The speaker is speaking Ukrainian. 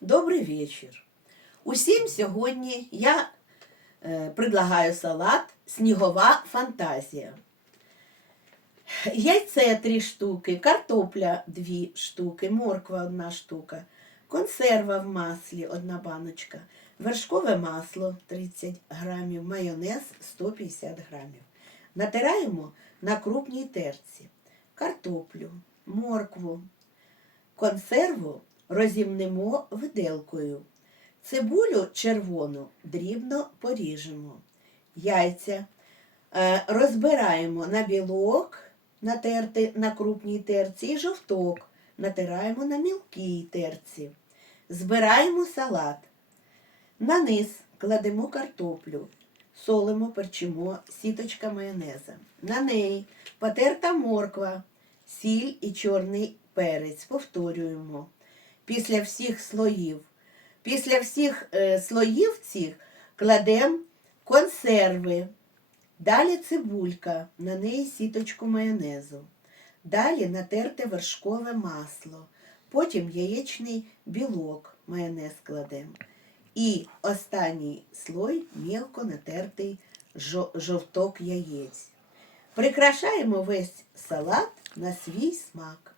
Добрий вечір. Усім сьогодні я е, предлагаю салат Снігова фантазія. Яйце 3 штуки, картопля 2 штуки, морква 1 штука, консерва в маслі 1 баночка, вершкове масло 30 грамів, майонез 150 грамів. Натираємо на крупній терці картоплю, моркву, консерву розімнемо виделкою. Цибулю червону дрібно поріжемо. Яйця е, розбираємо на білок, натерти на крупній терці, і жовток натираємо на мілкій терці. Збираємо салат. На низ кладемо картоплю, солимо, перчимо, сіточка майонеза. На неї потерта морква, сіль і чорний перець. Повторюємо. Після всіх слоїв. Після всіх е, слоїв цих кладемо консерви. Далі цибулька, на неї сіточку майонезу. Далі натерте вершкове масло. Потім яєчний білок, майонез кладемо. І останній слой мілко натертий жовток яєць. Прикрашаємо весь салат на свій смак.